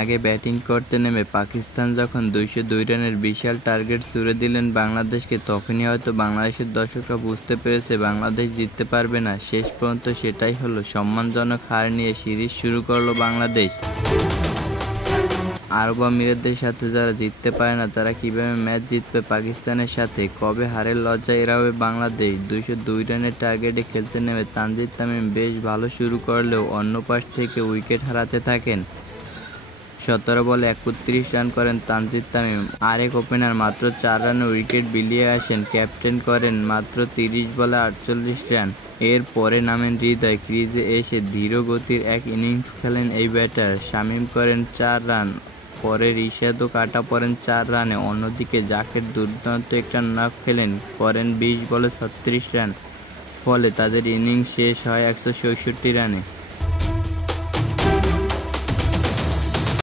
আগে ব্যাটিং করতে নেমে পাকিস্তান যখন 202 রানের বিশাল টার্গেট ছুড়ে দিলেন বাংলাদেশকে, তখনই হয়তো বাংলাদেশের দর্শকরা বুঝতে পেরেছে বাংলাদেশ জিততে পারবে না। শেষ পর্যন্ত সেটাই হলো। সম্মানজনক হার নিয়ে সিরিজ শুরু করলো বাংলাদেশ। আরব আমিরাতের সাথে যারা জিততে পারে না, তারা কিভাবে ম্যাচ জিতবে পাকিস্তানের সাথে? কবে হারের লজ্জা এড়াবে বাংলাদেশ? 202 রানের টার্গেটে খেলতে নেমে তানজিদ তামিম বেশ ভালো শুরু করলেও অন্য পাশ থেকে উইকেট হারাতে থাকেন। 17 বলে 31 রান করেন তানজিদ তামিম। আরেক ওপেনার মাত্র 4 রানে উইকেট বিলিয়ে আসেন। ক্যাপ্টেন করেন মাত্র 30 বলে 48 রান। এর পরে নামেন হৃদয়। ক্রিজে এসে ধীর গতির এক ইনিংস খেলেন এই ব্যাটার। শামীম করেন 4 রান। পরে রিশাদও কাটা পড়েন 4 রানে। অন্যদিকে জাকের দুর্দান্ত একটা নক খেলেন, করেন 20 বলে 36 রান। ফলে তাদের ইনিংস শেষ হয় 166 রানে।